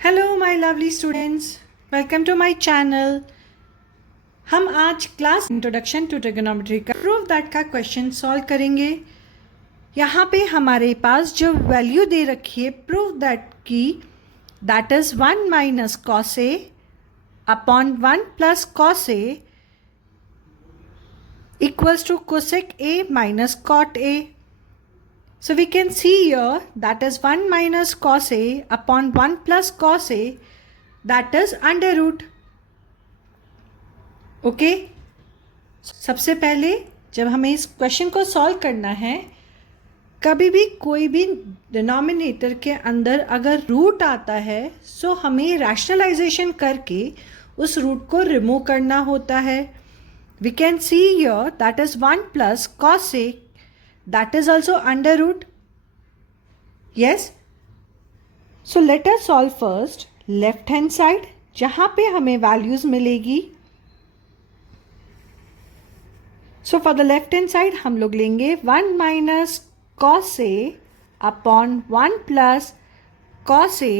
Hello my lovely students, welcome to my channel. हम आज class introduction to trigonometry का prove that का question solve करेंगे। यहाँ पे हमारे पास जो वैल्यू दे रखी है प्रूव दैट की, that is 1 minus cos A upon 1 plus cos A equals to cosec A minus cot A. So we can see here that is 1 minus cos A upon 1 plus cos A, that is under root. Okay? सबसे पहले जब हमें इस question को solve करना है, कभी भी कोई भी डिनोमिनेटर के अंदर अगर रूट आता है सो हमें रैशनलाइजेशन करके उस रूट को रिमूव करना होता है. We can see here that is 1 plus cos A, that is also under root. Yes. So let us solve first left hand side, जहाँ पे हमें values मिलेगी. So for the left hand side हम लोग लेंगे 1 minus cos A upon 1 plus cos A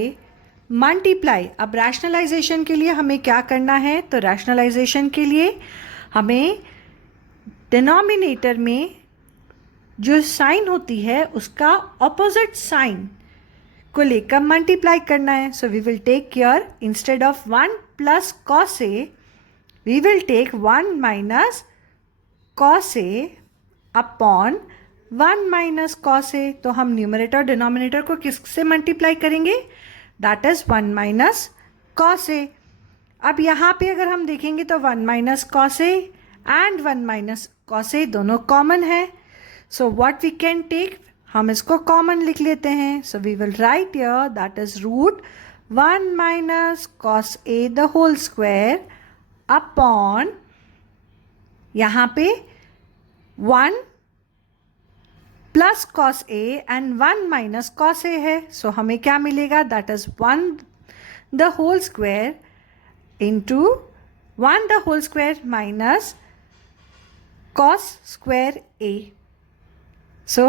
multiply. अब rationalization के लिए हमें क्या करना है, तो rationalization के लिए हमें denominator में जो साइन होती है उसका ऑपोजिट साइन को लेकर मल्टीप्लाई करना है. So we will take care, instead of 1 plus cos A we will take 1 minus cos A upon 1 minus cos A. तो हम न्यूमरेटर डिनोमिनेटर को किससे मल्टीप्लाई करेंगे, that is 1 minus cos A. अब यहाँ पे अगर हम देखेंगे तो 1 minus cos A and 1 minus cos A दोनों कॉमन है. So what we can take, हम इसको कॉमन लिख लेते हैं. So we will write here that is root 1 minus cos a the whole square upon, यहाँ पे 1 plus cos a and 1 minus cos a है. So हमें क्या मिलेगा, that is 1 the whole square into 1 the whole square minus cos square a. सो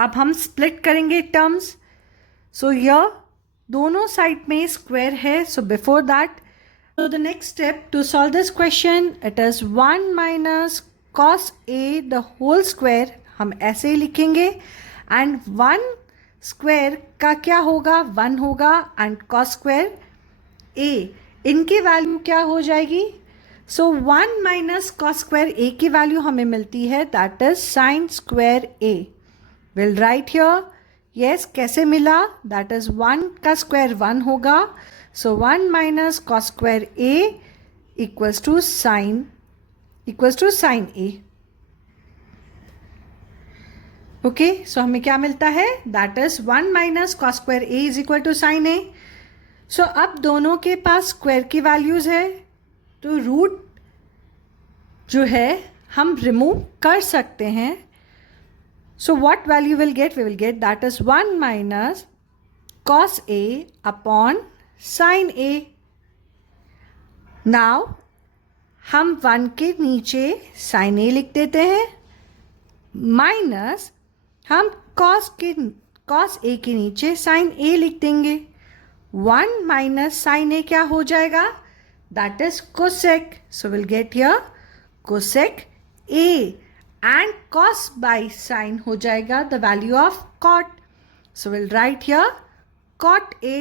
अब हम split करेंगे terms. सो यह दोनों साइड में स्क्वायर है. So before that, so the next step to solve this question, it is 1 minus cos A the whole square. हम ऐसे ही लिखेंगे एंड 1 स्क्वायर का क्या होगा, 1 होगा एंड कॉस स्क्वायर ए, इनकी वैल्यू क्या हो जाएगी. So 1 minus cos square A की वैल्यू हमें मिलती है, that is sine square A. Will write here, yes कैसे मिला, दैट इज 1 का स्क्वायर 1 होगा. So 1 minus cos square A equals to sine A. Okay, so हमें क्या मिलता है, that is 1 minus cos square A is equal to sine A. So अब दोनों के पास स्क्वायर की वैल्यूज है तो रूट जो है हम रिमूव कर सकते हैं. So what value we'll get? We will get that is 1 minus cos A upon sin A. Now हम 1 के नीचे sin A लिख देते हैं, माइनस हम cos A के नीचे sin A लिख देंगे. 1 minus sin A क्या हो जाएगा, that is cosec. So we'll get here cosec A. And cos by sin हो जाएगा the value of cot. So we'll write here cot A.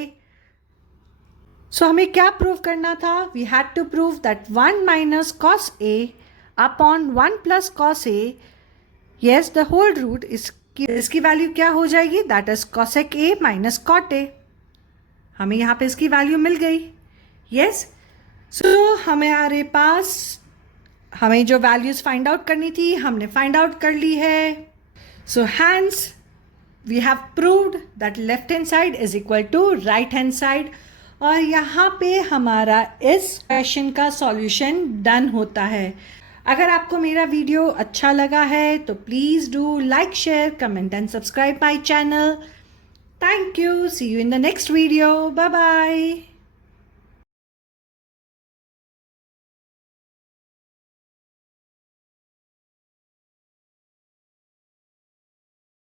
So हमें क्या प्रूव करना था, we had to prove that 1 minus cos A upon 1 plus cos A, yes the whole root इसकी value क्या हो जाएगी, that is cosec A minus cot A. हमें यहाँ पे इसकी वैल्यू मिल गई. yes, so हमारे पास हमें जो वैल्यूज फाइंड आउट करनी थी हमने फाइंड आउट कर ली है. So hence we have proved that left hand side is equal to right hand side. और यहाँ पे हमारा इस क्वेश्चन का सॉल्यूशन डन होता है. अगर आपको मेरा वीडियो अच्छा लगा है तो please do like, share, comment and subscribe my channel. Thank you. See you in the next video. Bye bye.